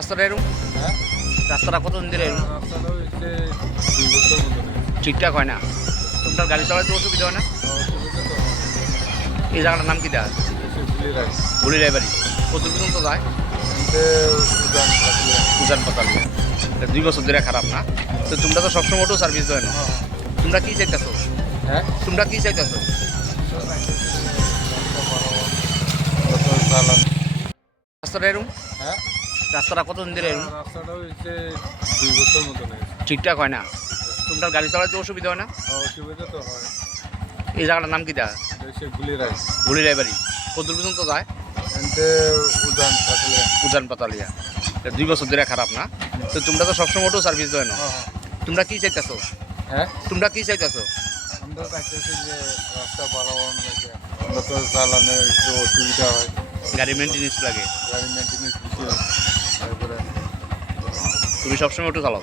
রাস্তাটা এরকম হ্যাঁ রাস্তাটা কতদিন ধরে এরকম রাস্তাটা হচ্ছে 2 বছর মতো নেই। ঠিকঠাক হয় না? তোমার গাড়ি চালাতে অসুবিধা হয় না? অসুবিধা তো এই জায়গাটার নাম কি দা? এসে ভুলে রাখি ভুলি রায়বাড়ি কত পর্যন্ত যায়? এতে উজান থাকলে উজান পাতালিয়া 2 বছর ধরে খারাপ না? তো তোমরা তো সবসময় অটো সার্ভিস দেয় না, তোমরা কি চাইতেছো? হ্যাঁ তোমরা কি চাইতেছো? রাস্তাটা এরকম হ্যাঁ রাস্তাটা কতদিন ধরে এরকম রাস্তাটা হচ্ছে 2 বছর মতো নেই। ঠিকঠাক হয় না? তোমরা গাড়ি চালাতে অসুবিধা হয় না? অসুবিধা তো হয় এই জায়গাটার নাম কি দা? এসে ভুলে রাখি ভুলি রায়বাড়ি কত পর্যন্ত যায়? এতে উজান থাকলে উজান পাতালিয়া 2 বছর ধরে খারাপ না? তো তোমরা তো সবসময় অটো সার্ভিস দেয় না, তোমরা কি চাইতেছো? হ্যাঁ তোমরা কি চাইতেছো? আমরা চাইতেছি যে রাস্তা ভালো হওয়ার লাগে আমরা তো চালানো একটু অসুবিধা হয়, গাড়ি মেনটেন্স লাগে, গাড়ি মেনটেন্স বেশি হয়, তারপরে তুমি সবসময় অটো চালাও?